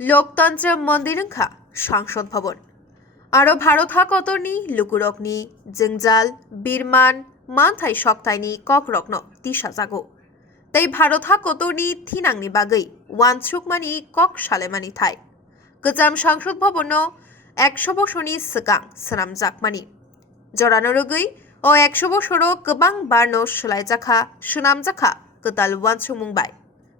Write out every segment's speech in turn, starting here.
লোকতন্ত্র মন্দিরংখা সাংসদ ভবন আরো ভারত হাকতরনি লুকুরকনি জঞ্জাল বিরমান মানথাই সকথাইনি ককরকন দিশা জাগো তাই ভারত হাকতরনি থিনাংনি বাগৈ ওয়ানসুকমানি কক সালেমানি থাই गोजाम সংসদ ভবন 100 বছরনি सिगां सोनामजाकमानि जरानो रगै ओ 100 বছরও गोबां बारनो सोलायजाखा सोनामजाखा Kwtal वानसुमुंबाय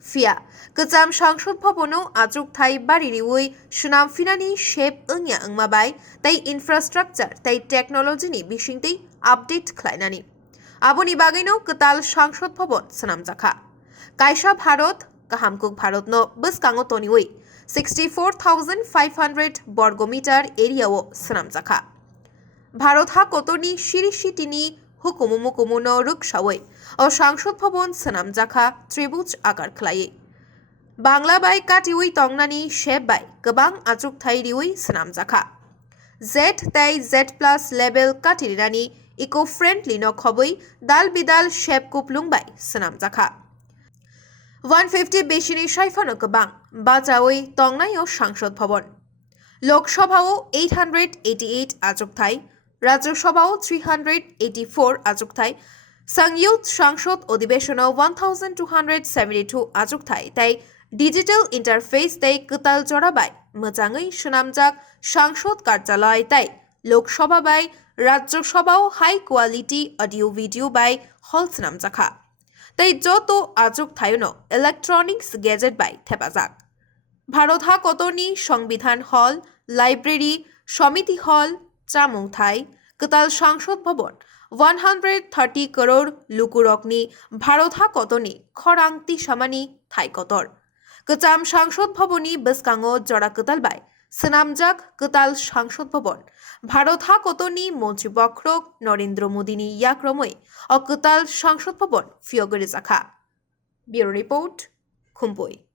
फिया गोजाम সংসদ ভবনও আজক থাই বাড়িরিউই সুনামফিনানি শেপ ওংয়া ওংমাবাই তাই ইনফ্রাস্ট্রাকচার তাই টেকনোলজিনি বিশিংতেই আপডেট খ্লাইনানি আবনি বাগৈনো Kwtal সংসদ ভবন সোনামজাখা কাইসা ভারত কাহামকুক ভারতন বসকাঙো তনিউই 64,500 বর্গমিটার এরিয়াও সোনামজাখা ভারত হাকতরনি সিরিসিটিনি হুকুমুমুকুমুনো রুকসাওই ও সংসদ ভবন সোনামজাখা ত্রিভুজ আকার খ্লাইয়ে বাংলা বাই কাটিউই তংনানি শেপ বাই গোबां আজক থাইরিউই সোনামজাখা জেড তাই জেড প্লাস লেভেল কাটিরিনানি ইকো ফ্রেন্ডলি ন খবই দাল বিদাল শেপ কুপলুংবাই সোনামজাখা 150 বেশিনি সাইফানো গোबां বাজাওই তংনাইও সংসদ ভবন লোকসভাও 888 আজক থাই রাজ্যসভাও 384 আজক থাই সংযুক্ত সংসদ অধিবেশন 1272 আজক থাই তাই ডিজিটাল ইন্টারফেস তাই Kwtal জড়াবাই মোজাঙৈ সুনামজাক সংসদ কার্যালয় তাই লোকসভা বাই রাজ্যসভাও হাই কোয়ালিটি অডিও ভিডিও বাই হল সোনামজাখা তাই যত আজক থাইনো ইলেকট্রনিক্স গ্যাজেট বাই থেপাজাক ভারত হাকতরনি সংবিধান হল লাইব্রেরি সমিতি হল চামুং থাই Kwtal সংসদ ভবন 130 crore লুকুরকনি ভারত হাকতরনি খরাংতি সামানি থাইকতর গোজাম সংসদ ভবনি বসকাঙো জড়া Kwtal বাই সোনামজাক Kwtal সংসদ ভবন ভারত হাকতরনি মন্ত্রী বখরক নরেন্দ্র মোদিনি ইয়াক্রমই ও Kwtal সংসদ ভবন phiyokgwi জাখা ব্যুরো রিপোর্ট Khumpui।